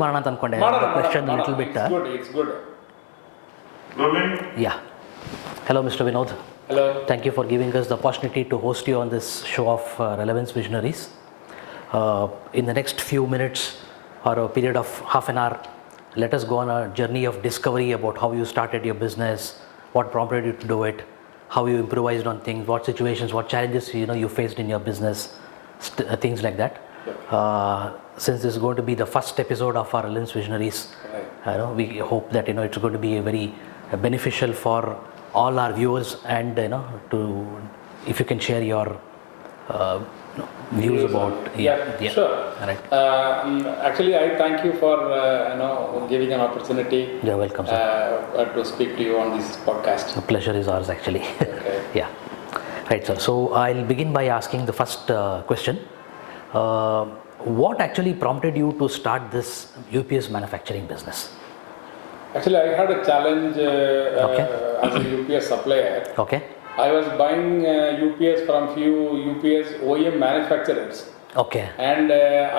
ಮಾಡೋಣ ಅಂತ ಅನ್ಕೊಂಡೆ question little bit It's good. Yeah. Hello, Mr. Vinod. Hello. Thank you for giving us the opportunity to host you on this show of Relevance Visionaries. In the next few minutes or a period of half an hour, let us go on a journey of discovery about how you started your business, what prompted you to do it, how you improvised on things, what situations, what challenges you faced in your business, things like that. Since this is going to be the first episode of our Relevance Visionaries, we hope that it's going to be a very beneficial for all our viewers, and to if you can share your views about Sure. Right. Actually, I thank you for giving an opportunity. You're welcome, sir. To speak to you on this podcast. The pleasure is ours, actually. Okay. Yeah. Right, sir. So I'll begin by asking the first question. What actually prompted you to start this UPS manufacturing business? Actually, I had a challenge as a UPS supplier. Okay. I was buying UPS from few UPS OEM manufacturers. Okay. And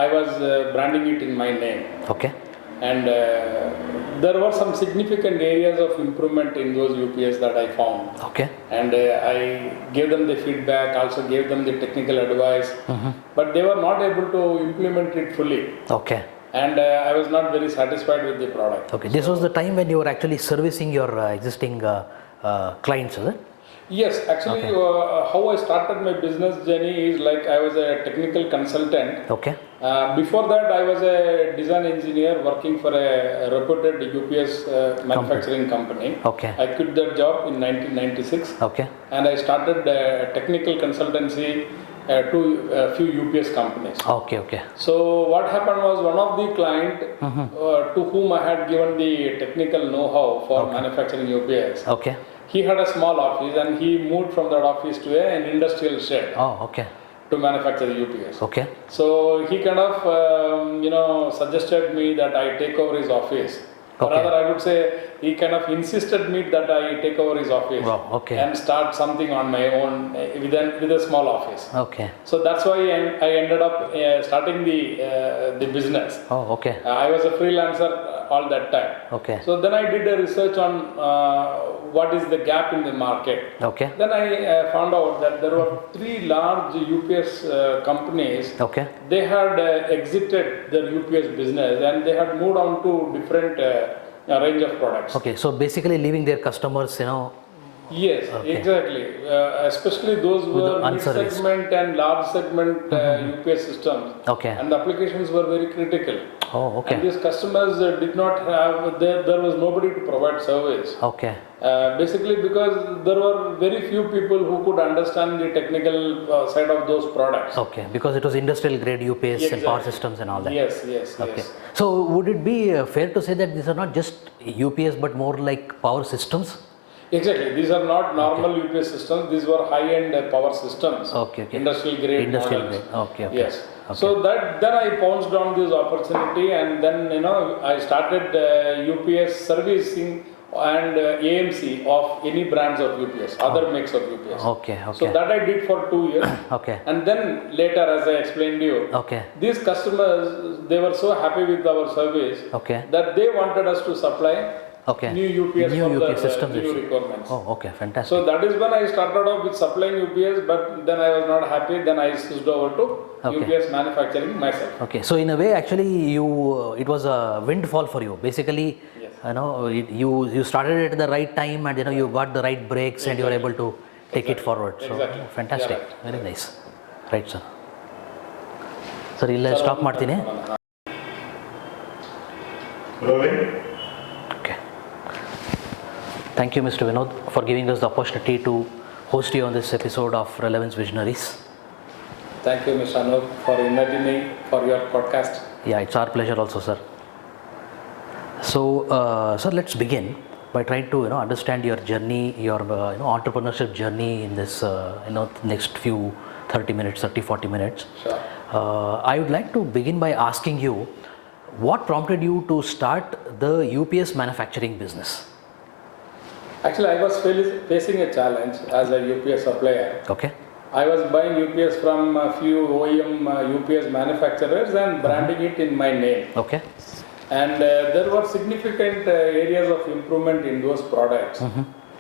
I was branding it in my name. Okay. And there were some significant areas of improvement in those UPS that I found. Okay. And I gave them the feedback, also gave them the technical advice, but they were not able to implement it fully. Okay. And I was not very satisfied with the product. Okay. This was the time when you were actually servicing your existing clients, is it? Yes, actually, how I started my business journey is like I was a technical consultant. Okay. Before that, I was a design engineer working for a reputed UPS manufacturing company. Okay. I quit that job in 1996. Okay. And I started technical consultancy to a few UPS companies. Okay. Okay. So what happened was one of the client to whom I had given the technical know-how for manufacturing UPS. Okay. He had a small office and he moved from that office to an industrial shed. Oh, okay. To manufacture the UPS. Okay. So he kind of suggested me that I take over his office. Or rather, I would say he kind of insisted me that I take over his office. Wow, okay. And start something on my own with a small office. Okay. So that's why I ended up starting the business. Oh, okay. I was a freelancer all that time. Okay. So then I did a research on what is the gap in the market. Okay. Then I found out that there were 3 large UPS companies. Okay. They had exited their UPS business and they had moved on to different range of products. Okay. So basically leaving their customers, Yes, exactly. Especially those who are mid-segment and large segment UPS systems. Okay. And the applications were very critical. Oh, okay. And these customers did not have, there was nobody to provide service. Okay. Basically because there were very few people who could understand the technical side of those products. Okay, because it was industrial grade UPS and power systems and all that. Yes. Okay. So would it be fair to say that these are not just UPS but more like power systems? Exactly. These are not normal UPS systems. These were high-end power systems. Okay. Industrial grade Industrial models. grade. Okay. Yes. Okay. So then I pounced on this opportunity, and then I started UPS servicing and AMC of any brands of UPS, other makes of UPS. Okay. So that I did for 2 years. Okay. And then later, as I explained to you, Okay. these customers, they were so happy with our service Okay. that they wanted us to supply Okay. new UPS New for UPS the systems. new requirements. Oh, okay. Fantastic. So that is when I started off with supplying UPS, but then I was not happy. Then I switched over to UPS manufacturing myself. Okay. So in a way, actually, it was a windfall for you. Basically, Yes. you started it at the right time, and you got the right breaks, and you were able to take it forward. So fantastic. Very nice. Right, sir. Sir, ಇಲ್ಲ stop ಮಾಡ್ತೀನಿ. Okay. Thank you, Mr. Vinod, for giving us the opportunity to host you on this episode of Relevance Visionaries. Thank you, Mr. Anup, for inviting me for your podcast. Yeah, it's our pleasure also, sir. So, sir, let's begin by trying to understand your journey, your entrepreneurship journey in this next few 30 minutes, 40 minutes. Sure. I would like to begin by asking you, what prompted you to start the UPS manufacturing business? Actually, I was facing a challenge as a UPS supplier. Okay. I was buying UPS from a few OEM UPS manufacturers and branding it in my name. Okay. And there were significant areas of improvement in those products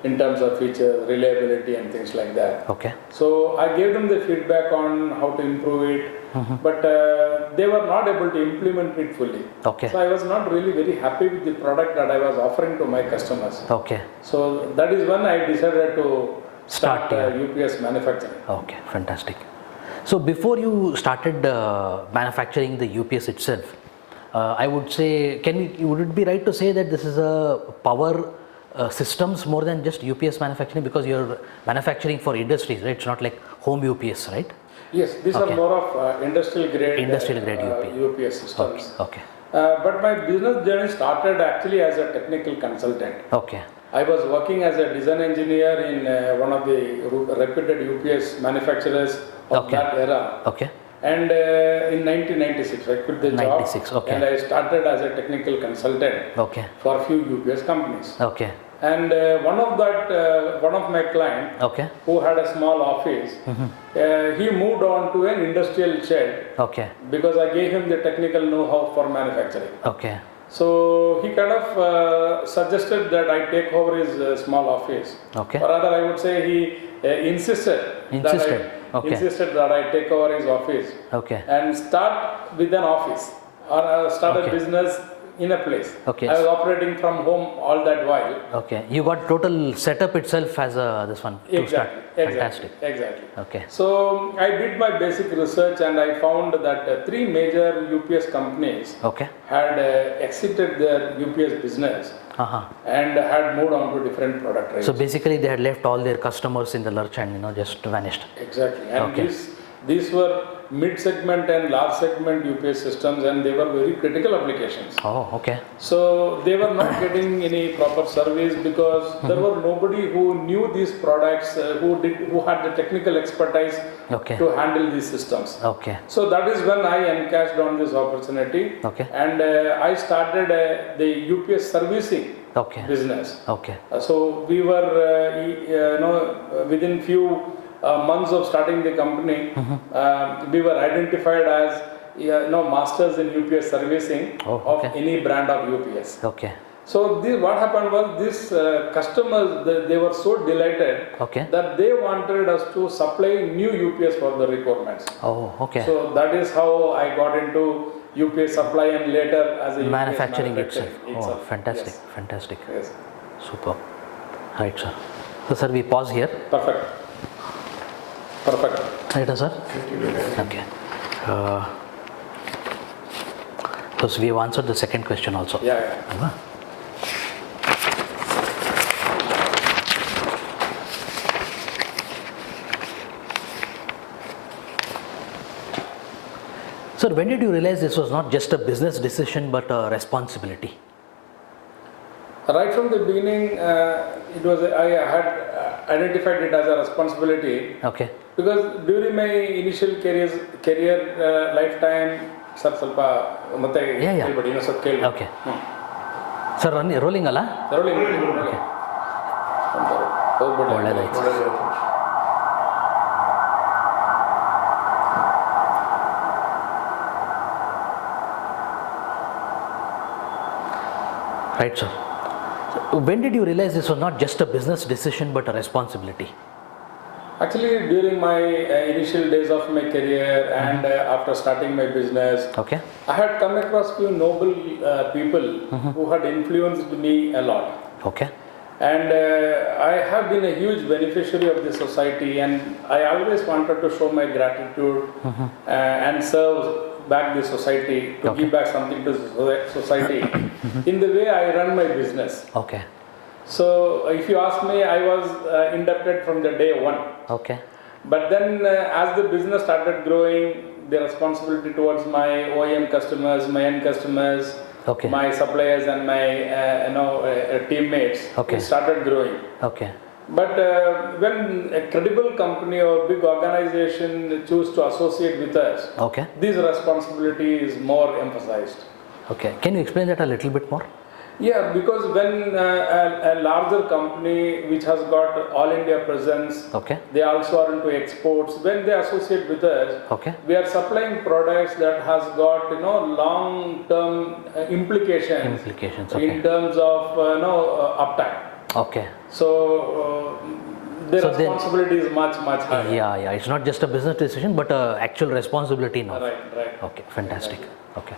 in terms of features, reliability, and things like that. Okay. So I gave them the feedback on how to improve it, but they were not able to implement it fully. Okay. So I was not really very happy with the product that I was offering to my customers. Okay. So that is when I decided to start Start, UPS manufacturing. Okay, fantastic. So before you started manufacturing the UPS itself, I would say, would it be right to say that this is a power systems more than just UPS manufacturing, because you're manufacturing for industries, right? It's not like home UPS, right? Yes, these are more of industrial grade UPS systems. Okay. But my business journey started actually as a technical consultant. Okay. I was working as a design engineer in one of the reputed UPS manufacturers of that era. Okay. And in 1996, I quit the job 96, okay. and I started as a technical consultant Okay. for a few UPS companies. Okay. And one of my client Okay. who had a small office, he moved on to an industrial shed Okay. because I gave him the technical know-how for manufacturing. Okay. So he kind of suggested that I take over his small office. Okay. Or rather, I would say he insisted that I take over his office Okay. and start with an office or start a business in a place. Okay. I was operating from home all that while. Okay. You got total setup itself as this one. To start. Fantastic. Exactly. Okay. So I did my basic research and I found that three major UPS companies Okay. had exited their UPS business and had moved on to different product ranges. So basically they had left all their customers in the lurch and just vanished. Exactly. And these were mid-segment and large segment UPS systems, and they were very critical applications. Oh, okay. So they were not getting any proper service because there were nobody who knew these products, who had the technical expertise to handle these systems. Okay. So that is when I encashed on this opportunity. Okay. And I started the UPS servicing business. Okay. So we were, within few months of starting the company, we were identified as masters in UPS servicing of any brand of UPS. Okay. So what happened was these customers, they were so delighted that they wanted us to supply new UPS for the requirements. Oh, okay. So that is how I got into UPS supply and later as a manufacturing UPS itself. Oh, fantastic. Yes. Fantastic. Yes. Super. Right, sir. So, sir, we pause here. Perfect. Right, sir? Okay. So we have answered the second question also. Yeah. Sir, when did you realize this was not just a business decision but a responsibility? Right from the beginning, I had identified it as a responsibility. Okay. Because during my initial career lifetime, sir, ಸ್ವಲ್ಪ ಮತ್ತೆ ಹೇಳ್ಬೇಡಿ ಇನ್ನೊಂದು ಸ್ವಲ್ಪ ಕೇಳಿ. Okay. Sir, rolling ಅಲ್ಲ? rolling. Okay. ಹೋಗ್ಬಿಡಿ. ಒಳ್ಳೆದಾಯ್ತು. Right, sir. So when did you realize this was not just a business decision but a responsibility? Actually, during my initial days of my career and after starting my business, I had come across few noble people who had influenced me a lot. Okay. And I have been a huge beneficiary of the society, and I always wanted to show my gratitude and serve back the society, to give back something to society in the way I run my business. Okay. So if you ask me, I was indebted from the day one. Okay. But then as the business started growing, the responsibility towards my OEM customers, my end customers, my suppliers and my teammates, it started growing. Okay. But when a credible company or big organization choose to associate with us, this responsibility is more emphasized. Okay. Can you explain that a little bit more? Yeah, because when a larger company which has got all India presence, Okay. they also are into exports. When they associate with us, Okay. we are supplying products that has got long-term implications Okay. in terms of uptime. Okay. So the So then- responsibility is much higher. Yeah. It's not just a business decision, but a actual responsibility now. Right. Okay. Fantastic. Okay.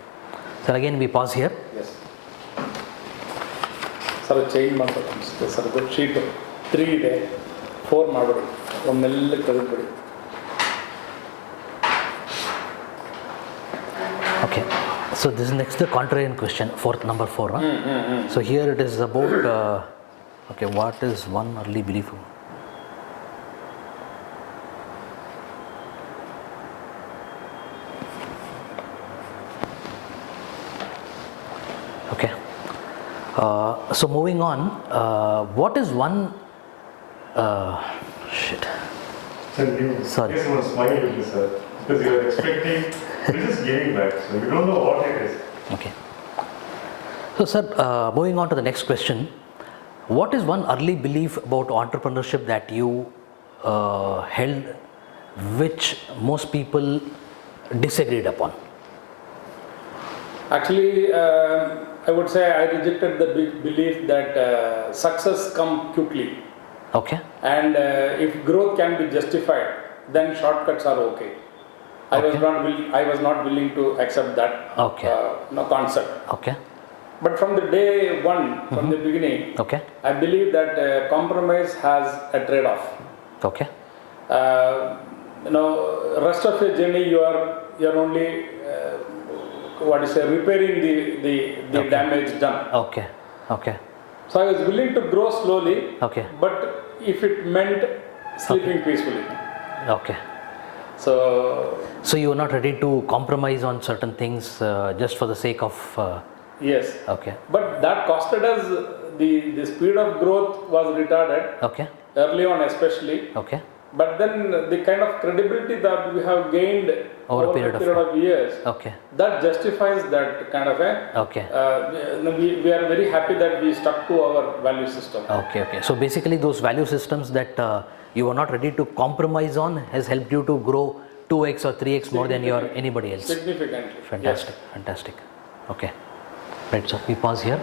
So again, we pause here. Yes. Sir change ಮಾಡ್ಬೇಕು ಅನಿಸುತ್ತೆ sir ಅದು sheet 3 ಇದೆ 4 ಮಾಡಿಬಿಡಿ ಒಂದೆಲ್ಲ ತೆಗೆದುಬಿಡಿ. Okay. So this is next the contrarian question, number 4. Huh? So here it is about okay, what is one early belief? Okay. So moving on, what is one shit? Sir, you Sorry. just want to smile with this, sir, because you are expecting, you're just giving back, so you don't know what it is. Okay. So, sir, moving on to the next question, what is one early belief about entrepreneurship that you held, which most people disagreed upon? Actually, I would say I rejected the belief that success comes quickly. Okay. And if growth can be justified, then shortcuts are okay. I was not willing to accept that Okay. concept. Okay. But from the day one, from the beginning, Okay. I believe that compromise has a trade-off. Okay. Rest of your journey you are only repairing the damage done. Okay. Okay. So I was willing to grow slowly, Okay. but if it meant sleeping peacefully. Okay. So So you were not ready to compromise on certain things just for the sake of. yes, Okay. but that costed us the speed of growth was retarded Okay. early on, especially. Okay. But then the kind of credibility that we have gained Over a period of years, Okay. that justifies that kind of a. Okay. We are very happy that we stuck to our value system. Okay. Okay. So basically, those value systems that you were not ready to compromise on has helped you to grow 2x or 3x more than your anybody else. Significantly. Fantastic. Fantastic. Okay. Right, sir. We pause here.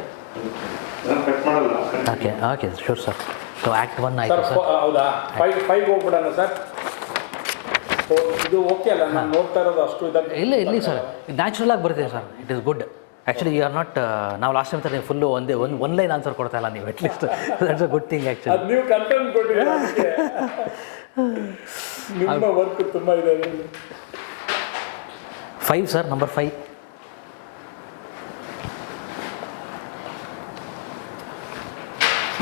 ನಾನು cut ಮಾಡಲ್ಲ. Okay. Okay. Sure, sir. So Act 1 sir ಆಯ್ತು sir. ಹೌದಾ 5 ಹೋಗ್ಬಿಡೋಣ sir. ಇದು okay ಅಲ್ಲ ನಾನು ನೋಡ್ತಾ ಇರೋದು ಅಷ್ಟು ಇದಕ್ಕೆ ಇಲ್ಲ ಸರ್, ನ್ಯಾಚುರಲ್ ಆಗಿ ಬರುತ್ತೆ sir. It is good. Actually you are not, ನಾವು last time sir full one line answer ಕೊಡ್ತಾ ಇಲ್ಲ ನೀವು. At least that's a good thing actually. ಅದು ನೀವು ಕಂಟೆಂಟ್ ಕೊಟ್ಟಿದ್ದೀರ ಅದಕ್ಕೆ. ನಿಮ್ಮ ವರ್ಕ್ ತುಂಬ ಇದೆ ಅದರಲ್ಲಿ. 5 ಸರ್, ನಂಬರ್ 5.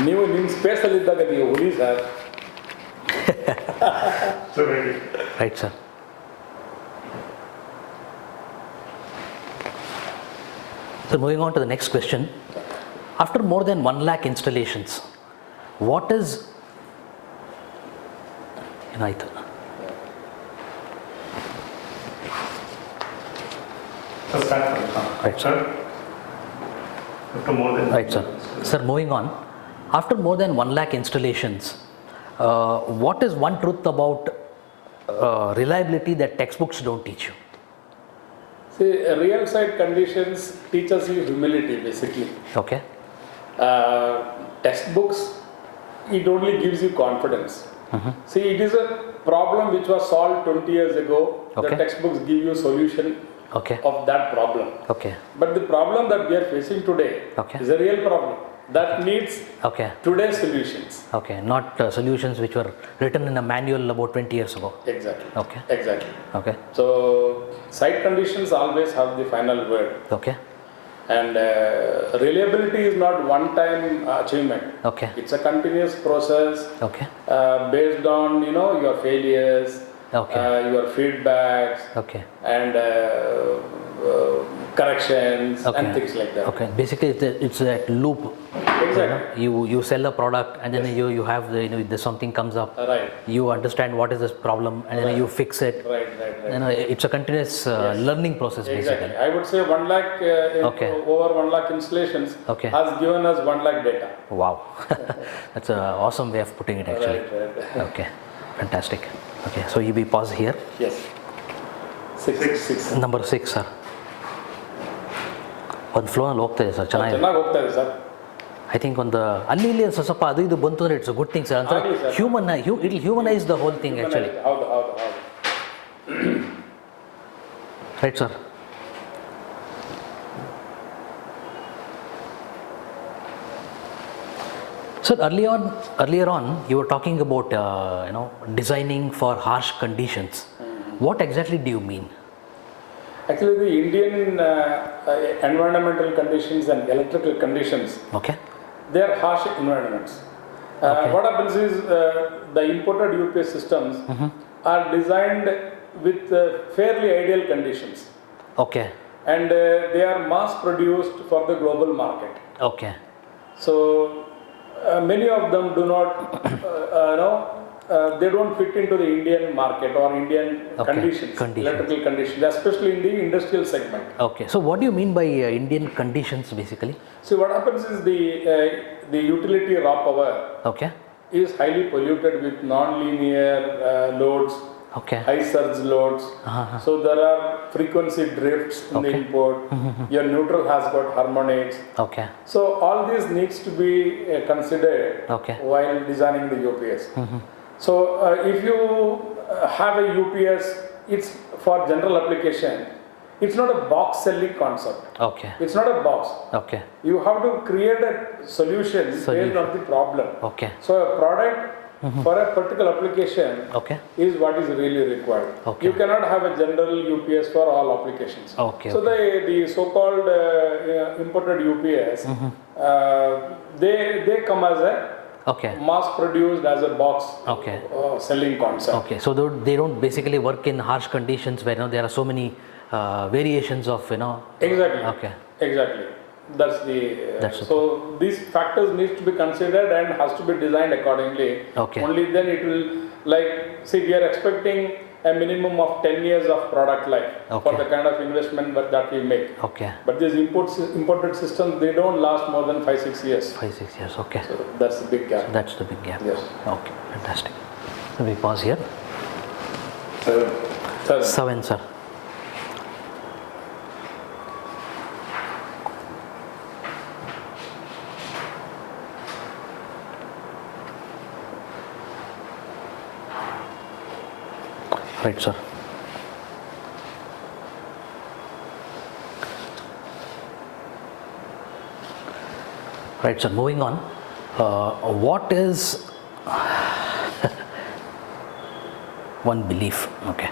ನೀವು ನಿಮ್ಮ ಸ್ಪೇಸಲ್ಲಿ ಇದ್ದಾಗ ನೀವು ಹುಲಿ sir. So ready. Right, sir. So moving on to the next question. After more than 1 lakh installations, what is ಏನಾಯ್ತು? So start from the Right, sir. After more than. Right, sir. Sir, moving on. After more than 1 lakh installations, what is one truth about reliability that textbooks don't teach you? See, real side conditions teaches you humility basically. Okay. Textbooks, it only gives you confidence. See, it is a problem which was solved 20 years ago. Okay. The textbooks give you solution Okay. of that problem. Okay. But the problem that we are facing today Okay. is a real problem that needs Okay. today's solutions. Okay. Not solutions which were written in a manual about 20 years ago. Exactly. Okay. Exactly. Okay. So, site conditions always have the final word. Okay. And reliability is not one-time achievement. Okay. It's a continuous process Okay. based on your failures, Okay. your feedbacks, Okay. and corrections Okay. and things like that. Okay. Basically, it's a loop. Exactly. You sell a product and then you have the, there's something comes up. Right. You understand what is this problem and then you fix it. Right. right. you know, it's a continuous learning process Exactly. basically. I would say 1 lakh, Okay. over 1 lakh installations Okay. has given us 1 lakh data. Wow, that's an awesome way of putting it actually. Right. Okay, fantastic. Okay, so you be pause here. Yes. Six. Number 6 sir. ಒಂದು ಫ್ಲೋನಲ್ಲಿ ಹೋಗ್ತಾ ಇದೆ sir, ಚೆನ್ನಾಗಿದೆ. ಚೆನ್ನಾಗಿ ಹೋಗ್ತಾ ಇದೆ sir. I think ಒಂದು ಅಲ್ಲಿ ಇಲ್ಲಿ ಸ್ವಲ್ಪ ಅದು ಇದು ಬಂತು ಅಂದರೆ it's a good thing sir. ಅಂತ ಆಗ್ಲಿ sir. It humanise the whole thing actually. ಹೌದು. Right sir. So earlier on, you were talking about designing for harsh conditions. What exactly do you mean? Actually, the Indian environmental conditions and electrical conditions, Okay. they are harsh environments. Okay. What happens is the imported UPS systems are designed with fairly ideal conditions, Okay. and they are mass produced for the global market. Okay. So many of them do not, they don't fit into the Indian market or Indian conditions, electrical conditions, especially in the industrial segment. Okay. So what do you mean by Indian conditions basically? See, what happens is the utility raw power Okay. is highly polluted with non-linear loads, Okay. high surge loads. So there are frequency drifts in the import. Your neutral has got harmonics. Okay. So all this needs to be considered Okay. while designing the UPS. So if you have a UPS, it's for general application. It's not a box selling concept. Okay. It's not a box. Okay. You have to create a solution based on the problem. Okay. So a product for a particular application Okay. is what is really required. Okay. You cannot have a general UPS for all applications. Okay, So the so-called imported UPS, they come as a Okay. mass produced as a box Okay. selling concept. Okay. So they don't basically work in harsh conditions where there are so many variations of Exactly. Okay. Exactly. That's the. That's so these factors need to be considered and has to be designed accordingly. Okay. Only then it will, like, see, we are expecting a minimum of 10 years of product life for Okay. the kind of investment that we make. Okay. But these imported systems, they don't last more than 5-6 years. 5-6 years. Okay. So that's the big gap. That's the big gap. Yes. Okay. Fantastic. So we pause here. Sir, 7 sir. Right sir. Right sir, moving on. What is one belief? Okay.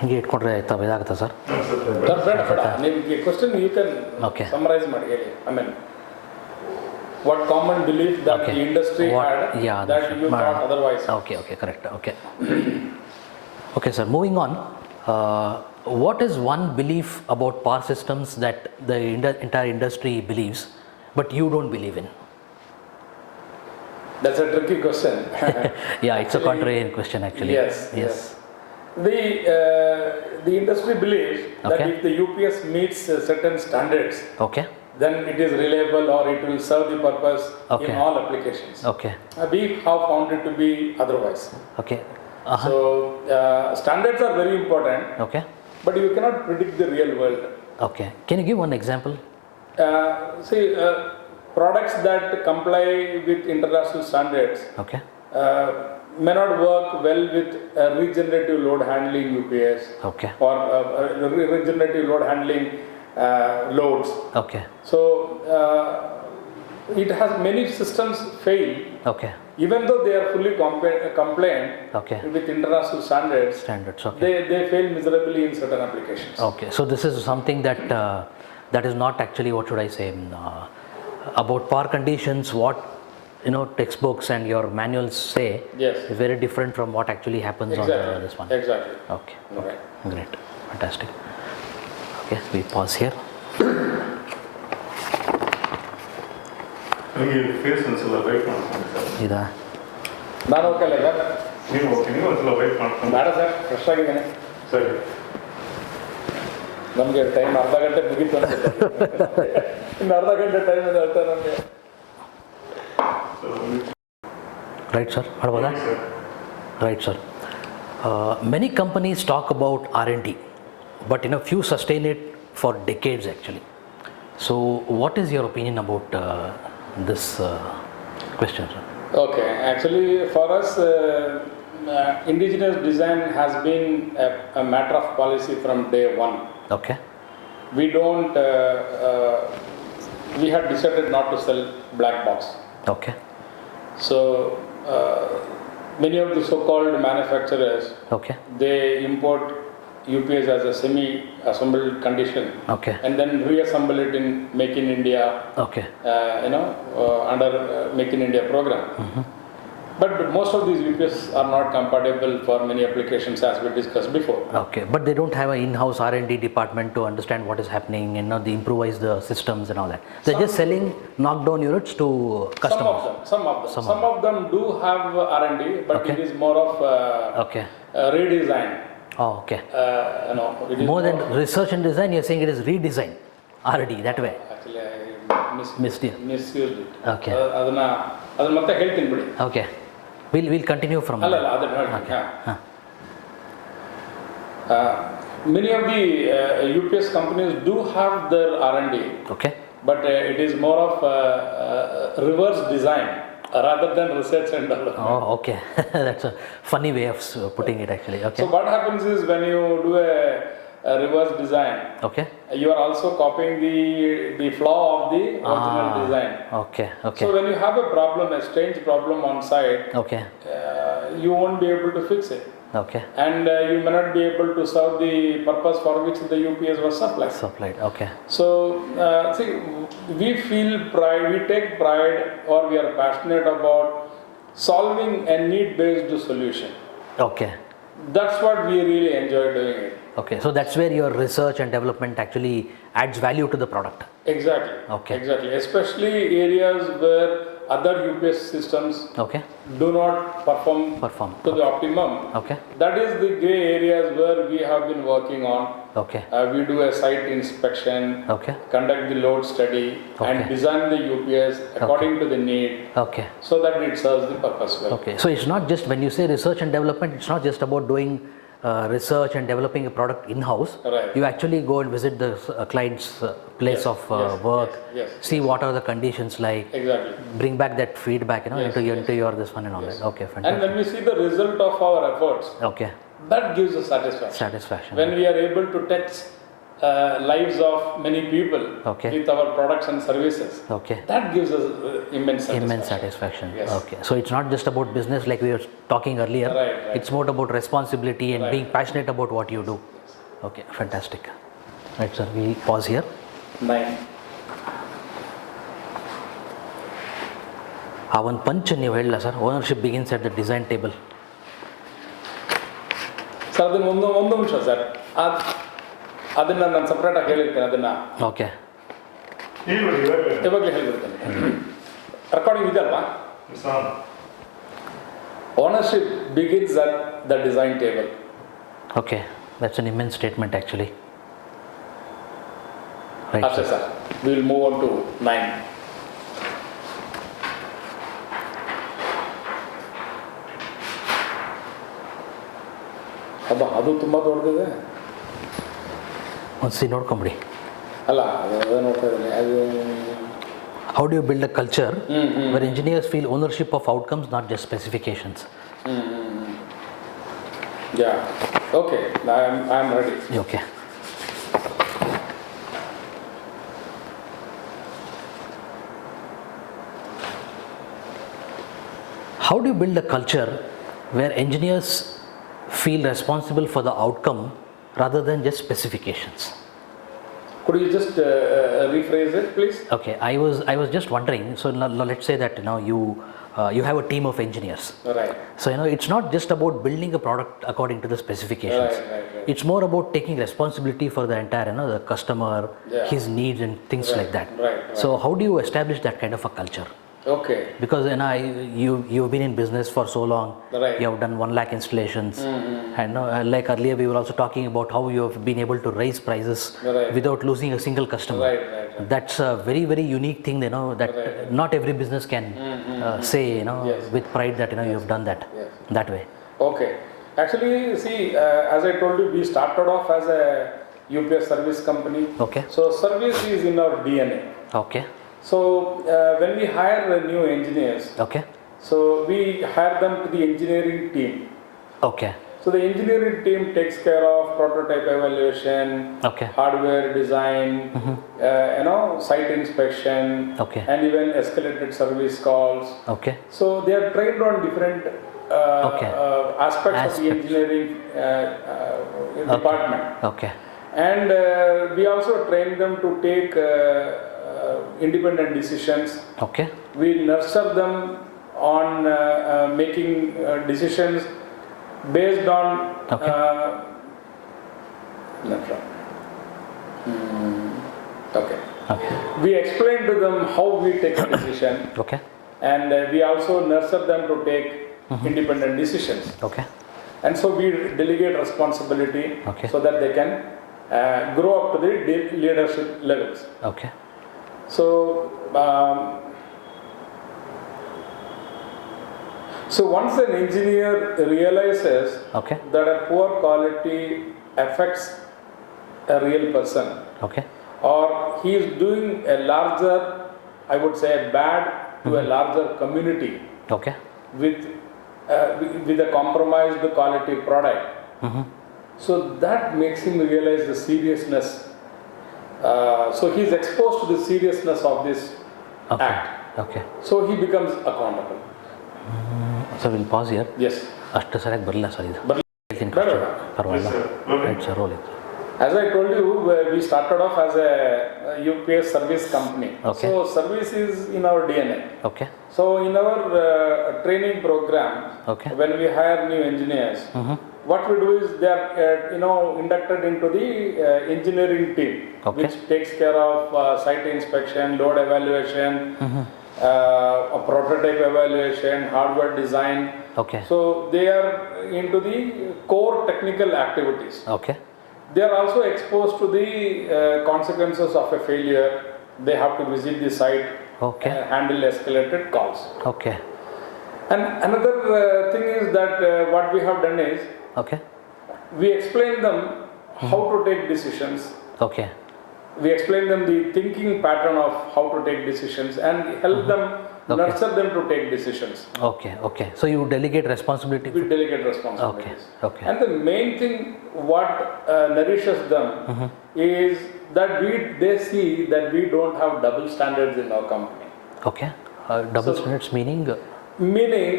ಹಿಂಗೆ ಇಟ್ಕೊಂಡ್ರೆ ಆಯ್ತಾ ಇದಾಗುತ್ತಾ sir? ಬೇಡ ನಿಮಗೆ question you can Okay. Summarize ಮಾಡಿ ಹೇಳಿ. I mean, what common belief that Okay. the industry had Yeah, that you thought otherwise? Okay, correct. Okay. Okay, sir. Moving on. What is one belief about power systems that the entire industry believes, but you don't believe in? That's a tricky question. Yeah, it's a contrarian question actually. Yes. The industry believes that Okay. if the UPS meets certain standards, Okay. then it is reliable or it will serve the purpose Okay. in all applications. Okay. We have found it to be otherwise. Okay. So standards are very important, Okay. but you cannot predict the real world. Okay. Can you give one example? See, products that comply with international standards Okay. may not work well with regenerative load handling UPS Okay. or regenerative load handling loads. Okay. So it has many systems fail Okay. even though they are fully compliant Okay. with international standards. Standards. Okay. They fail miserably in certain applications. Okay. So this is something that is not actually, what should I say, about power conditions. What textbooks and your manuals say Yes. is very different from what actually happens on this one. Exactly. Okay. Right. Great. Fantastic. Okay. We pause here. ನನಗೆ face ಅನ್ಸಲ್ಲ, right ಮಾಡ್ತೀನಿ sir. ಇದಾ ನಾನು okay ನೀವು ಹೋಗ್ತೀನಿ ಒಂದ್ಸಲ white ಮಾಡ್ಕೊಂಡು ಬೇಡ ಸರ್ ಫ್ರೆಶ್ ಆಗಿದ್ದೇನೆ. ಸರಿ. ನಮಗೆ ಟೈಮ್ ಅರ್ಧ ಗಂಟೆ ಮುಗೀತು ಅನ್ಸುತ್ತೆ. ಇನ್ನು ಅರ್ಧ ಗಂಟೆ ಟೈಮ್ ಇದೆ ಅಷ್ಟೇ ನಮಗೆ. Right, sir? Hello, sir. Right, sir. Many companies talk about R&D, but few sustain it for decades actually. So, what is your opinion about this question, sir? Okay, actually for us, indigenous design has been a matter of policy from day one. Okay. We don't, we had decided not to sell black box. Okay. So, many of the so-called manufacturers, Okay. they import UPS as a semi-assembled condition, Okay. and then reassemble it in Make in India, Okay. under Make in India program. But most of these UPS are not compatible for many applications, as we discussed before. Okay. But they don't have an in-house R&D department to understand what is happening and they improvise the systems and all that. They're just selling knockdown units to customers. Some of them do have R&D, but Okay. it is more of Okay. redesign. Oh, okay. It is More than research and design, you're saying it is redesign, R&D, that way. Actually, I Missed it. misused it. Okay. ಅದನ್ನ ಮತ್ತೆ ಹೇಳ್ತೀನಿ ಬಿಡಿ. Okay. We'll continue from ಅಲ್ಲ there. ಅದನ್ನ ಹೇಳಿ. Okay. Many of the UPS companies do have their R&D, Okay. but it is more of reverse design rather than research and development. Oh, okay. That's a funny way of putting it actually. Okay. So what happens is when you do a reverse design, Okay. you are also copying the flaw of the original design. Okay. Okay. So when you have a problem, a strange problem on site, Okay. you won't be able to fix it. Okay. And you may not be able to serve the purpose for which the UPS was supplied. Supplied. Okay. So, see, we feel pride, we take pride, or we are passionate about solving a need-based solution. Okay. That's what we really enjoy doing it. Okay. So that's where your research and development actually adds value to the product. Exactly. Okay. Exactly. Especially areas where other UPS systems Okay. do not perform to the optimum. Okay. That is the gray areas where we have been working on. Okay. We do a site inspection, Okay. conduct the load study, Okay. and design the UPS according to the need, Okay. so that it serves the purpose well. Okay. So it's not just when you say research and development, it's not just about doing research and developing a product in-house. Right. You actually go and visit the client's place Yes, of yes, work, yes, see what are the conditions like, Exactly. bring back that feedback, Yes, into your this one and all that. Okay, And fantastic. when we see the result of our efforts, Okay, that gives us satisfaction. satisfaction. When we are able to touch lives of many people Okay. with our products and services, Okay. that gives us immense satisfaction. Immense satisfaction. Yes. Okay, so it's not just about business like we were talking earlier. Right, right. It's more about responsibility and Right. being passionate about what you do. Okay, fantastic. Right, sir. We'll pause here. 9. ಆ ಒಂದು punch ನೀವು ಹೇಳಿಲ್ಲ sir, ownership begins at the design table. Sir ಅದನ್ನ ಒಂದು ನಿಮಿಷ sir, ಅದನ್ನ ನಾನು ಸಪ್ರೇಟಾಗಿ ಹೇಳಿರ್ತೇನೆ. ಅದನ್ನ ಓಕೆ. ಇವಾಗಲೇ ಹೇಳಿಬಿಡ್ತೇನೆ. ರೆಕಾರ್ಡಿಂಗ್ ಇದಲ್ವಾ? Ownership begins at the design table. Okay, that's an immense statement actually. Right ಅಷ್ಟೇ sir. We will move on to 9. ಅದು ತುಂಬ ದೊಡ್ಡದಿದೆ. ಒಂದು ಸಿ ನೋಡ್ಕೊಂಬಿಡಿ. ಅಲ್ಲ ಅದು ನೋಡ್ತಾ ಇದ್ದೀನಿ. ಅದು How do you build a culture where engineers feel ownership of outcomes, not just specifications? Yeah. Okay. I am ready. Okay. How do you build a culture where engineers feel responsible for the outcome rather than just specifications? Could you just rephrase it, please? Okay, I was just wondering. So let's say that you have a team of engineers. Right. So it's not just about building a product according to the specifications. Right. It's more about taking responsibility for the entire, the customer, Yeah. his needs and things like that. Right. So how do you establish that kind of a culture? Okay. Because you've been in business for so long. Right. You have done 1 lakh installations, and like earlier we were also talking about how you have been able to raise prices Right. without losing a single customer. Right. That's a very very unique thing, that not every business can say, Yes. with pride that you have done that Yes. that way. Okay. Actually, see, as I told you, we started off as a UPS service company. Okay. So service is in our DNA. Okay. So when we hire new engineers, Okay. so we hire them to the engineering team. Okay. So the engineering team takes care of prototype evaluation, Okay. hardware design, site inspection, Okay. and even escalated service calls. Okay. So they are trained on different Okay. aspects of the Aspects. engineering department. Okay. And we also train them to take independent decisions. Okay. We nurture them on making decisions based on Okay. Okay. Okay. We explain to them how we take a decision, Okay. and we also nurture them to take independent decisions. Okay. And so we delegate responsibility Okay. so that they can grow up to the leadership levels. Okay. So, so once an engineer realizes Okay. that a poor quality affects a real person, Okay. or he is doing a larger, I would say, bad to a larger community Okay. with a compromised quality product. So that makes him realize the seriousness. So he is exposed to the seriousness of this Okay. act. Okay. So he becomes accountable. So we'll pause here. Yes. ಅಷ್ಟು ಸರಿಯಾಗಿ ಬರಲ್ಲ sir ಇದು ಹೇಳ್ತೀನಿ ಬೇಡ. ಪರವಾಗಿಲ್ಲ. Yes, sir. Go ahead. Right sir, role ಇತ್ತು. As I told you, we started off as a UPS service company. Okay. So service is in our DNA. Okay. So in our training program, Okay. when we hire new engineers, what we do is they are inducted into the engineering team, Okay. which takes care of site inspection, load evaluation, a prototype evaluation, hardware design. Okay. So they are into the core technical activities. Okay. They are also exposed to the consequences of a failure. They have to visit the site, Okay. handle escalated calls. Okay. And another thing is that what we have done is Okay. we explain them how to take decisions. Okay. We explain them the thinking pattern of how to take decisions and help them, nurture them to take decisions. Okay. Okay. So you delegate responsibility. We delegate responsibilities. Okay. Okay. And the main thing what nourishes them is that they see that we don't have double standards in our company. Okay. Double standards meaning? Meaning,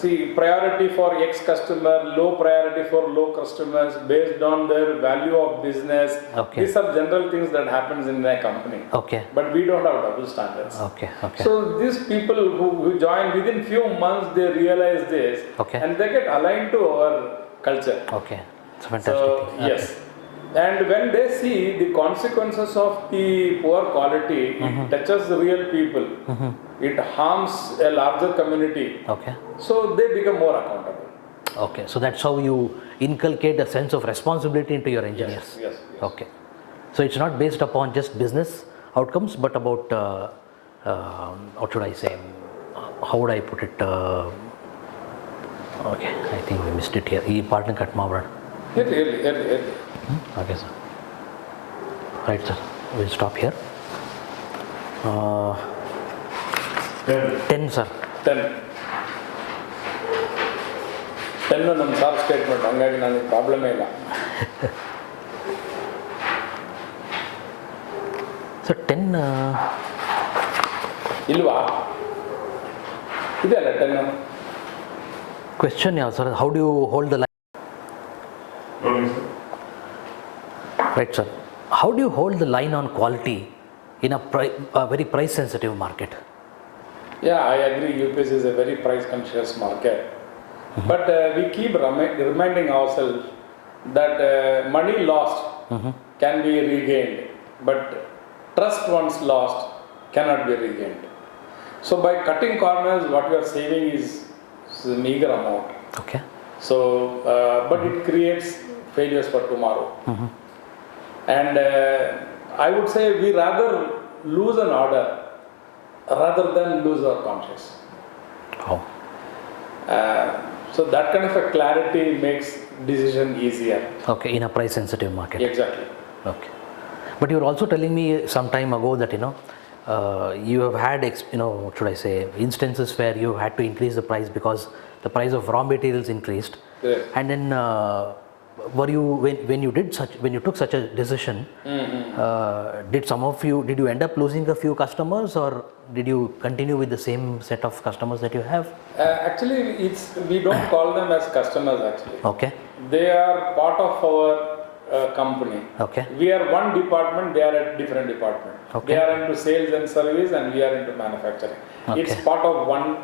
see, priority for X customer, low priority for low customers based on their value of business. Okay. These are general things that happens in a company. Okay. But we don't have double standards. Okay. Okay. So these people who join within few months, they realize this, Okay. and they get aligned to our culture. Okay. It's fantastic. So yes, and when they see the consequences of the poor quality, it touches the real people. It harms a larger community. Okay. So they become more accountable. Okay. So that's how you inculcate a sense of responsibility into your engineers. Yes. Okay. So it's not based upon just business outcomes, but about what should I say? How would I put it? Okay, I think we missed it here. ಈ ಪಾರ್ಟ್ನ cut ಮಾಡೋಣ. Early. Okay, sir. Right, sir. We'll stop here. 10, sir. 10 ನಮ್ಮ sir statement, ಹಂಗಾಗಿ ನನಗೆ ಪ್ರಾಬ್ಲಮೇ ಇಲ್ಲ. So 10. ಇಲ್ವಾ? ಇದೆ ಅಲ್ಲ 10. Question ಯಾವುದು sir? How do you hold the line? Rolling, sir. Right, sir. How do you hold the line on quality in a very price sensitive market? Yeah, I agree. UPS is a very price conscious market. But we keep reminding ourselves that money lost can be regained, but trust once lost cannot be regained. So by cutting corners, what you are saving is a meager amount. Okay. So, but it creates failures for tomorrow. And I would say we rather lose an order rather than lose our conscience. Oh. So that kind of a clarity makes decision easier. Okay, in a price sensitive market. Exactly. Okay. But you were also telling me some time ago that you have had what should I say, instances where you had to increase the price because the price of raw materials increased. Yes. And then were you when you took such a decision, did you end up losing a few customers, or did you continue with the same set of customers that you have? Actually, we don't call them as customers actually. Okay. They are part of our company. Okay. We are one department, they are a different department. Okay. They are into sales and service and we are into manufacturing. Okay. It's part of one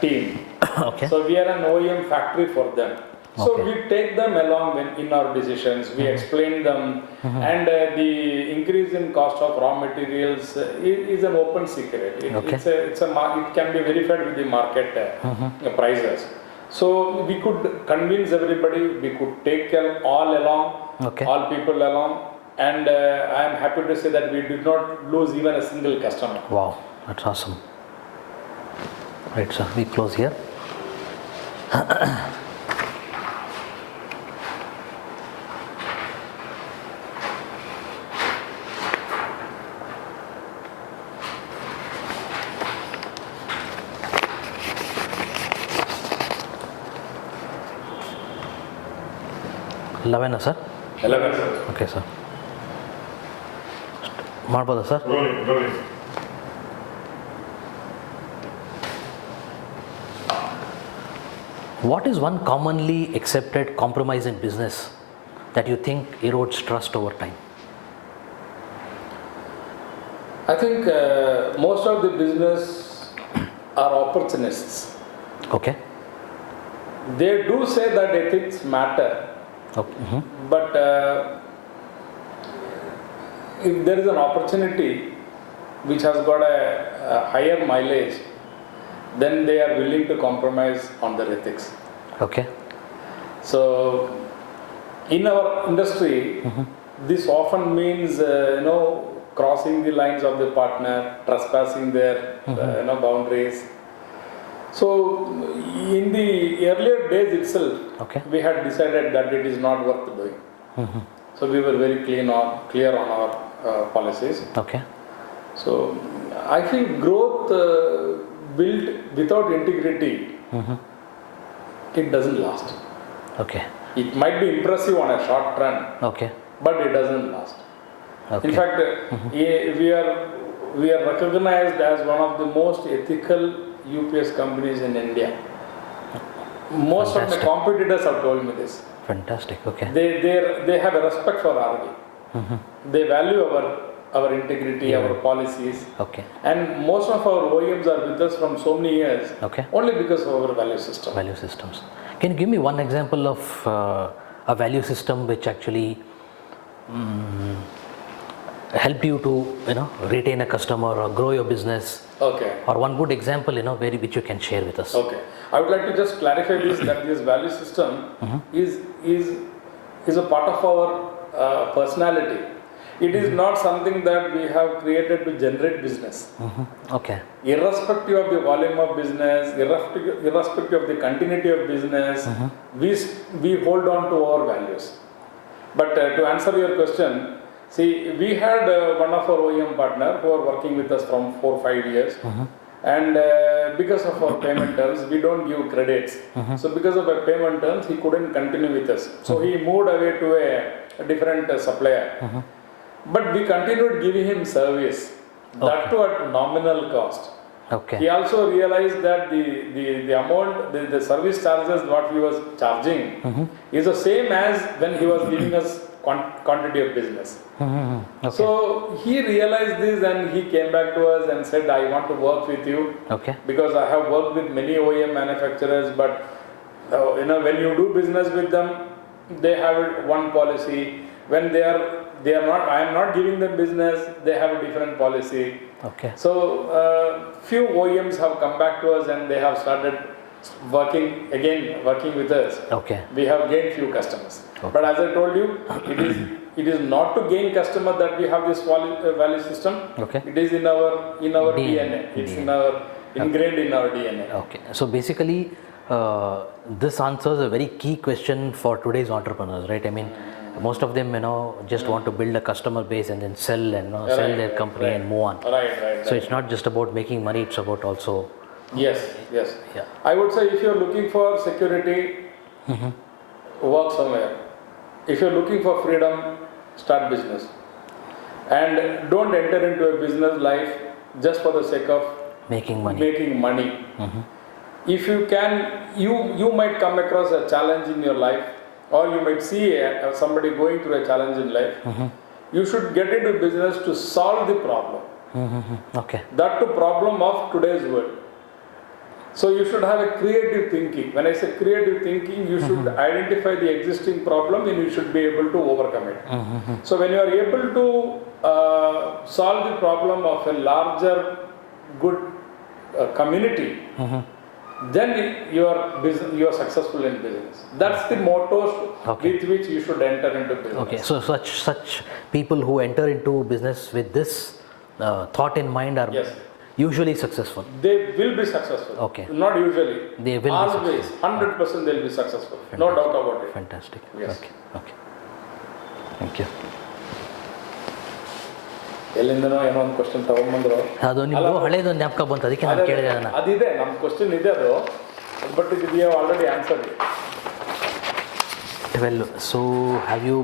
team. Okay. So we are an OEM factory for them. So Okay. we take them along in our decisions, we explain them, and the increase in cost of raw materials is an open secret. Okay. It can be verified with the market prices. So we could convince everybody, we could take them all along, Okay. all people along, and I am happy to say that we did not lose even a single customer. Wow, that's awesome. Right, sir. We close here. Sir. 11. Okay, sir. Marboda, sir. Rolling. What is one commonly accepted compromise in business that you think erodes trust over time? I think most of the business are opportunists. Okay. They do say that ethics matter, Okay. but if there is an opportunity which has got a higher mileage, then they are willing to compromise on their ethics. Okay. So, in our industry, this often means crossing the lines of the partner, trespassing their boundaries. So, in the earlier days itself, Okay. we had decided that it is not worth doing. So, we were very clear on our policies. Okay. So, I feel growth built without integrity, it doesn't last. Okay. It might be impressive on a short run, Okay. but it doesn't last. Okay. In fact, we are recognized as one of the most ethical UPS companies in India. Most of Fantastic. my competitors have told me this. Fantastic. Okay. They have a respect for RD. They value our integrity, our policies, Okay. and most of our OEMs are with us from so many years Okay. only because of our value system. Value systems. Can you give me one example of a value system which actually help you to retain a customer or grow your business, Okay. or one good example which you can share with us? Okay. I would like to just clarify this that this value system is a part of our personality. It is not something that we have created to generate business. Okay. Irrespective of the volume of business, irrespective of the continuity of business, we hold on to our values. But to answer your question, see, we had one of our OEM partner who are working with us from 4 or 5 years. And because of our payment terms, we don't give credits. So because of our payment terms, he couldn't continue with us. So he moved away to a different supplier. But we continued giving him service, that too at nominal cost. Okay. He also realized that the amount, the service charges what he was charging is the same as when he was giving us quantity of business. Okay. So he realized this and he came back to us and said, I want to work with you Okay. because I have worked with many OEM manufacturers, but when you do business with them, they have one policy. When they are they are not. I am not giving them business. They have a different policy. Okay. So few OEMs have come back to us and they have started working with us. Okay. We have gained few customers. Okay. But as I told you, it is not to gain customer that we have this value system. Okay. It is in our DNA. It's in our ingrained in our DNA. Okay. So basically, this answers a very key question for today's entrepreneurs, right? I mean, most of them, just want to build a customer base and then sell and sell their company and move on. Right. So it's not just about making money; it's about also. Yes. Yeah. I would say if you're looking for security, work somewhere. If you're looking for freedom, start business. And don't enter into a business life just for the sake of Making money. If you can, you might come across a challenge in your life, or you might see somebody going through a challenge in life. You should get into business to solve the problem. Okay. That the problem of today's world. So you should have a creative thinking. When I say creative thinking, you should identify the existing problem and you should be able to overcome it. So when you are able to solve the problem of a larger good community, then you are successful in business. That's the motto with which you should enter into business. Okay. So such people who enter into business with this thought in mind are usually successful. They will be successful. Okay. Not usually. They will always. 100% they will be successful. Fantastic. No doubt about it. Fantastic. Yes. Okay. Thank you. ಎಲ್ಲಿಂದನೋ ಏನೋ ಒಂದು question ತಗೊಂಡ್ಬಂದ್ರು. ಅದು ನಿಮ್ದು ಹಳೇದೊಂದು ಜ್ಞಾಪಕ ಬಂತು, ಅದಕ್ಕೆ ನಾನು ಕೇಳಿದೆ ಅದನ್ನ. ಅದಿದೆ, ನಮ್ಮ ಕ್ವಶನ್ ಇದೆ ಅದು, ಬಟ್ ಇದು we have already answered it. 12. So have you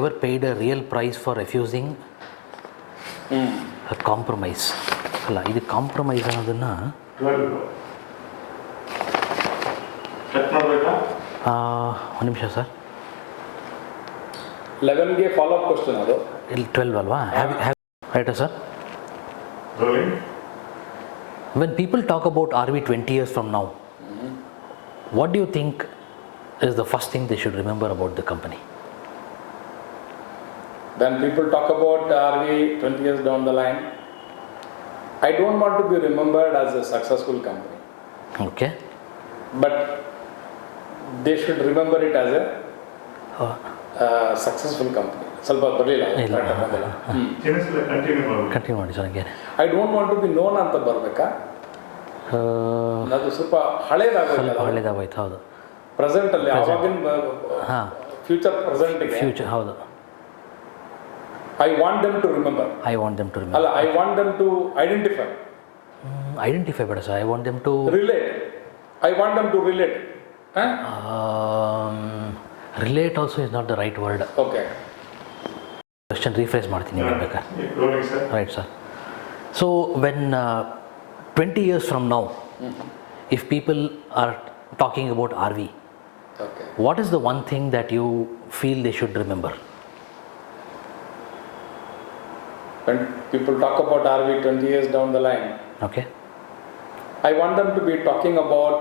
ever paid a real price for refusing a compromise? ಅಲ್ಲ, ಇದು ಕಾಂಪ್ರಮೈಸ್ ಅನ್ನೋದನ್ನ ಒಂದು ನಿಮಿಷ ಸರ್. 11ಗೆ ಫಾಲೋ ಅಪ್ ಕ್ವಶನ್ ಅದು. ಇಲ್ಲಿ 12 ಅಲ್ವಾ? ರೈಟಾ sir? When people talk about RV 20 years from now, what do you think is the first thing they should remember about the company? When people talk about RV 20 years down the line, I don't want to be remembered as a successful company. Okay. But they should remember it as a successful company. ಸ್ವಲ್ಪ ಬರಲಿಲ್ಲ, continue ಮಾಡಿ sir. ಹಂಗೆ I don't want to be known ಅಂತ ಬರಬೇಕಾ? ಅದು ಸ್ವಲ್ಪ ಹಳೇದಾಗೋಯ್ತು. ಹೌದು. ಪ್ರೆಸೆಂಟ್ ಅಲ್ಲಿ ಆವಾಗಿನ ಫ್ಯೂಚರ್ ಪ್ರೆಸೆಂಟ್ಗೆ ಫ್ಯೂಚರ್. ಹೌದು. I want them to remember. ಅಲ್ಲ, I want them to identify ಬೇಡ sir. I want them to relate. Relate also is not the right word. Okay. Question refresh ಮಾಡ್ತೀನಿ ಬೇಕಾದ್ರೆ. Right sir. So when 20 years from now, if people are talking about RV, what is the one thing that you feel they should remember? When people talk about RV 20 years down the line, okay, I want them to be talking about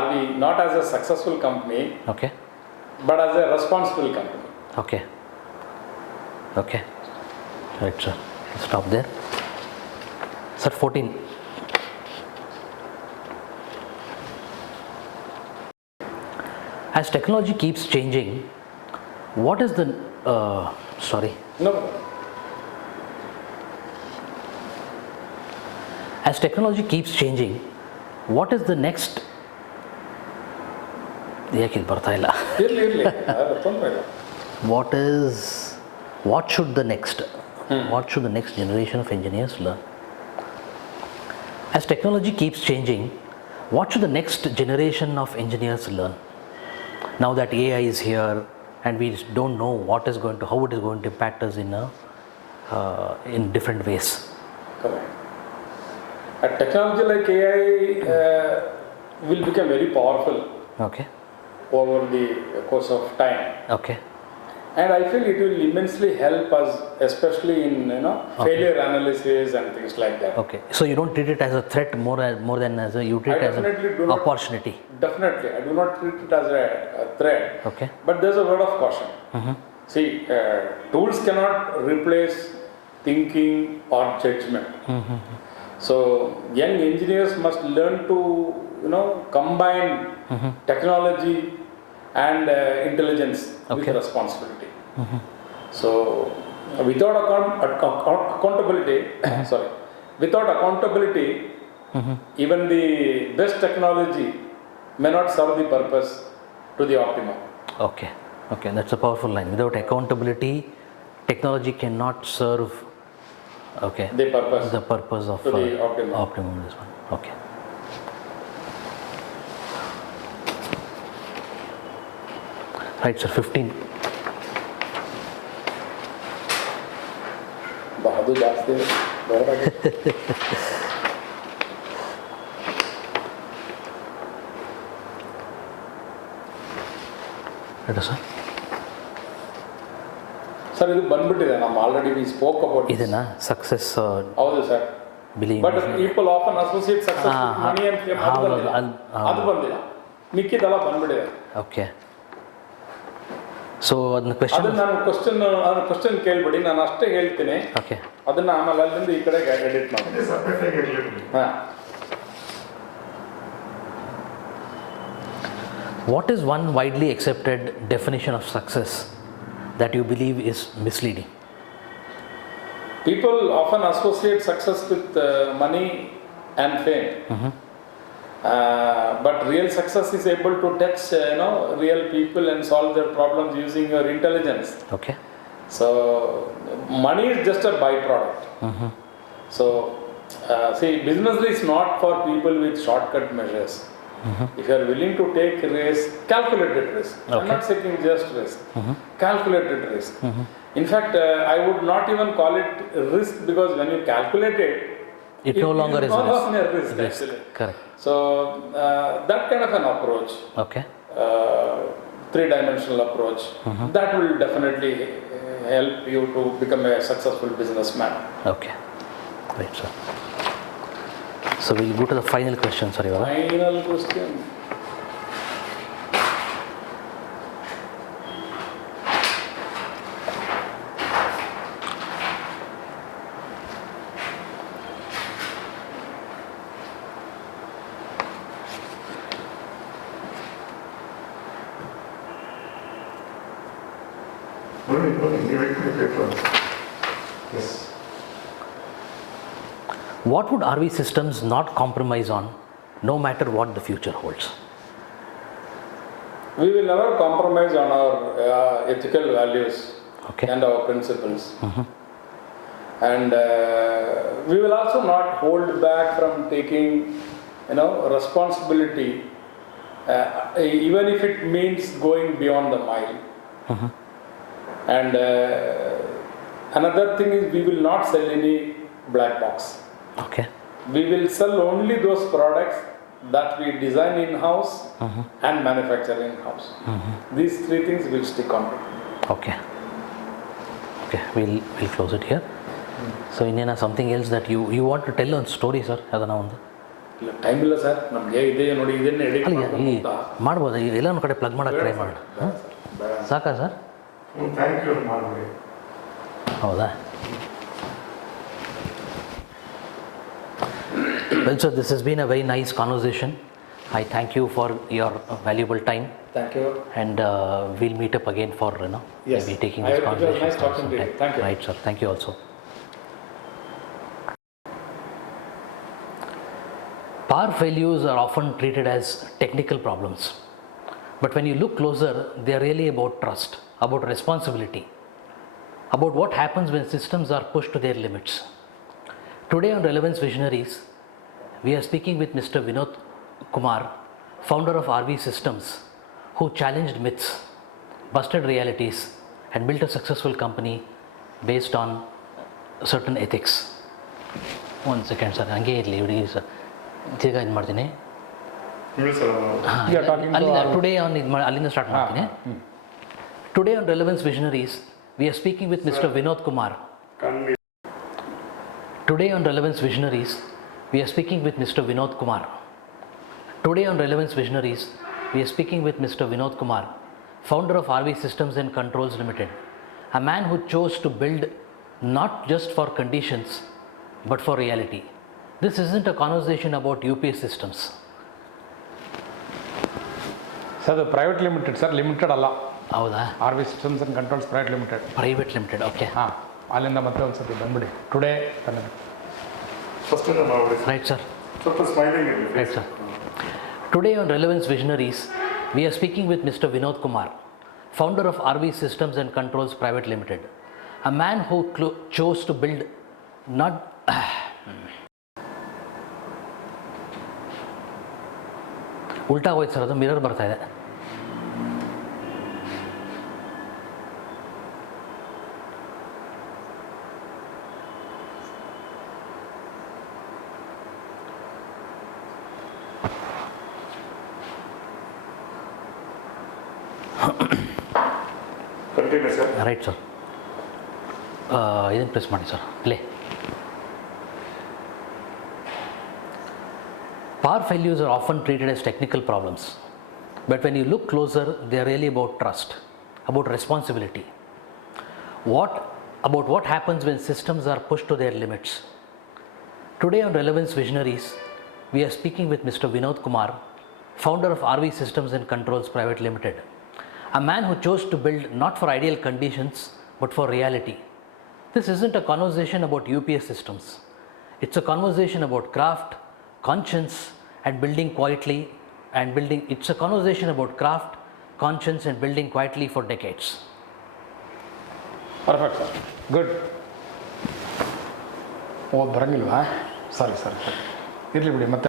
RV not as a successful company, okay, but as a responsible company. Okay. Right, sir. Stop there. Sir, 14. As technology keeps changing, what is the No. As technology keeps changing, what is the next? ಯಾಕೆ ಇದು ಬರ್ತಾ ಇಲ್ಲ? ಇರಲಿ, ತೊಂದರೆ ಇಲ್ಲ. What should the next generation of engineers learn? As technology keeps changing, what should the next generation of engineers learn? Now that AI is here and we don't know how it is going to impact us in different ways. Correct. A technology like AI will become very powerful. Okay. Over the course of time. Okay. And I feel it will immensely help us, especially in failure analysis and things like that. Okay. So you don't treat it as a threat more than as you treat it as an opportunity. Definitely, I do not treat it as a threat. Okay. But there's a word of caution. See, tools cannot replace thinking or judgment. So young engineers must learn to, combine technology and intelligence with responsibility. So without accountability, sorry, without accountability, even the best technology may not serve the purpose to the optimum. Okay, that's a powerful line. Without accountability, technology cannot serve The purpose of to the optimum. This one. Okay. Right, sir. 15. ಅದು ಜಾಸ್ತಿ sir sir ಇದು ಬಂದ್ಬಿಟ್ಟಿದೆ ನಮ್ಮ already we spoke about ಇದನ್ನ success ಹೌದು sir believe but people often associate success money and fame ಅದು ಬಂದಿಲ್ಲ ಮಿಕ್ಕಿದೆಲ್ಲ ಬಂದ್ಬಿಟ್ಟಿದೆ ಓಕೆ ಸೊ ಅದನ್ನ ಕ್ವೆಶ್ಚನ್ ಅದನ್ನ ನಾನು ಕ್ವಶನ್ ಕೇಳ್ಬಿಡಿ ನಾನು ಅಷ್ಟೇ ಹೇಳ್ತೀನಿ ಓಕೆ ಅದನ್ನ ಆಮೇಲೆ ಅಲ್ಲಿಂದ ಈ ಕಡೆ ಎಡಿಟ್ ಮಾಡಿ ಹಾಂ What is one widely accepted definition of success that you believe is misleading? People often associate success with money and fame. But real success is able to touch, real people and solve their problems using your intelligence. Okay. So, money is just a byproduct. So, see, business is not for people with shortcut measures. If you are willing to take risk, calculated risk. I'm not saying just risk. Calculated risk. In fact, I would not even call it risk because when you calculate it, it no longer is no longer a risk actually. Correct. So that kind of an approach, Okay. three-dimensional approach, that will definitely help you to become a successful businessman. Okay. Right, sir. So we'll go to the final question, sorry. Final question. Yes. What would RV Systems not compromise on, no matter what the future holds? We will never compromise on our ethical values Okay. and our principles. And we will also not hold back from taking, responsibility, even if it means going beyond the mile. And another thing is we will not sell any black box. Okay. We will sell only those products that we design in-house and manufacture in-house. These three things will stick on to. Okay. We'll close it here. So Inena, something else that you want to tell on story, sir? ಅದನ್ನ ಒಂದು time ಇಲ್ಲ sir ನಮಗೆ ಇದೆ ನೋಡಿ ಇದನ್ನ edit ಮಾಡ್ಬೋದು ಎಲ್ಲ ಒಂದು ಕಡೆ ಪ್ಲಗ್ ಮಾಡೋಕ್ಕೆ ಟ್ರೈ ಮಾಡೋಣ ಸಾಕಾ ಸರ್ ಥ್ಯಾಂಕ್ ಯು ಮಾಡಿ ಹೌದಾ Well, sir, this has been a very nice conversation. I thank you for your valuable time. Thank you. And we'll meet up again for Yes. maybe taking this It was conversation. nice talking to you. Thank you. Right, sir. Thank you also. Power failures are often treated as technical problems. But when you look closer, they are really about trust, about responsibility, about what happens when systems are pushed to their limits. Today on Relevance Visionaries, we are speaking with Mr. Vinod Kumar, founder of RV Systems, who challenged myths, busted realities, and built a successful company based on certain ethics. One second, sir. ಹಂಗೆ ಇರಲಿ ಇಡೀ sir ತಿರ್ಗಾ ಇದು ಮಾಡ್ತೀನಿ today on ಇದು ಅಲ್ಲಿಂದ start ಮಾಡ್ತೀನಿ today on relevance visionaries we are speaking with mister Vinod Kumar Today on Relevance Visionaries, we are speaking with Mr. Vinod Kumar. Today on Relevance Visionaries, we are speaking with Mr. Vinod Kumar, founder of RV Systems and Controls Limited, a man who chose to build not just for conditions but for reality. This isn't a conversation about UPS systems. Sir ಅದು private limited sir, limited ಅಲ್ಲ. ಹೌದಾ? R V systems and controls private limited. Private limited, okay. ಹಾಂ, ಅಲ್ಲಿಂದ ಮತ್ತೆ ಒಂದು ಸತಿ ಬಂದ್ಬಿಡಿ. Today first ಮಾಡಿ ರೈಟ್ ಸರ್. ಸ್ವಲ್ಪ ಸ್ಮೈಲಿಂಗ್ ಇರಲಿ. Right, sir. Today on Relevance Visionaries, we are speaking with Mr. Vinod Kumar, founder of RV Systems and Controls Private Limited, a man who chose to build not ಉಲ್ಟಾ ಹೋಯ್ತು sir, ಅದು mirror ಬರ್ತಾ ಇದೆ. Continue sir. Right sir. ಇದನ್ನು press ಮಾಡಿ sir, play. Power failures are often treated as technical problems, but when you look closer, they are really about trust, about responsibility. About what happens when systems are pushed to their limits. Today on Relevance Visionaries, we are speaking with Mr. Vinod Kumar, founder of RV Systems and Controls Private Limited, a man who chose to build not for ideal conditions but for reality. This isn't a conversation about UPS systems. It's a conversation about craft, conscience and building quietly it's a conversation about craft, conscience and building quietly for decades. Perfect sir, good. ಓ, ಬರಂಗಿಲ್ವಾ? ಸರಿ ಸರಿ ಸರಿ, ಇರಲಿ ಬಿಡಿ. ಮತ್ತೆ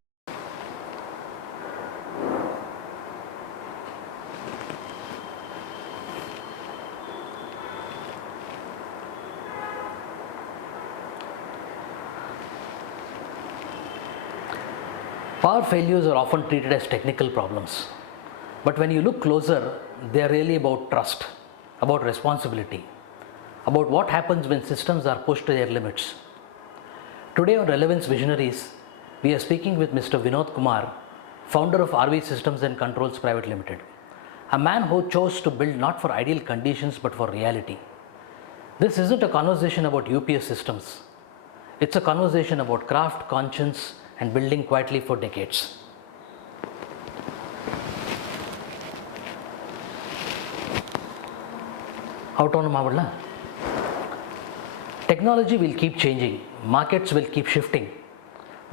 Power failures are often treated as technical problems, but when you look closer, they are really about trust, about responsibility, about what happens when systems are pushed to their limits. Today on Relevance Visionaries, we are speaking with Mr. Vinod Kumar, founder of RV Systems and Controls Private Limited, a man who chose to build not for ideal conditions but for reality. This isn't a conversation about UPS systems. It's a conversation about craft, conscience and building quietly for decades. Out on Mavalla. Technology will keep changing, markets will keep shifting,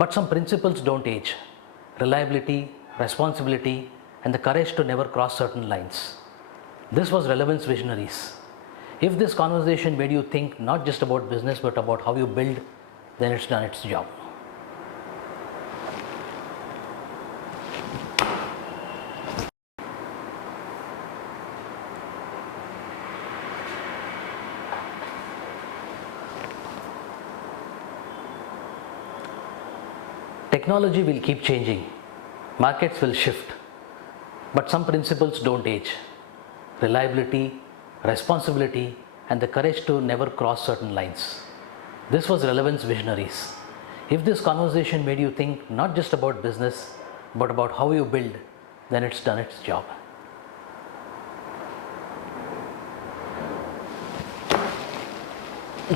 but some principles don't age. Reliability, responsibility, and the courage to never cross certain lines. This was Relevance Visionaries. If this conversation made you think not just about business but about how you build, then it's done its job. Technology will keep changing, markets will shift, but some principles don't age. Reliability, responsibility, and the courage to never cross certain lines. This was Relevance Visionaries. If this conversation made you think not just about business, but about how you build, then it's done its job.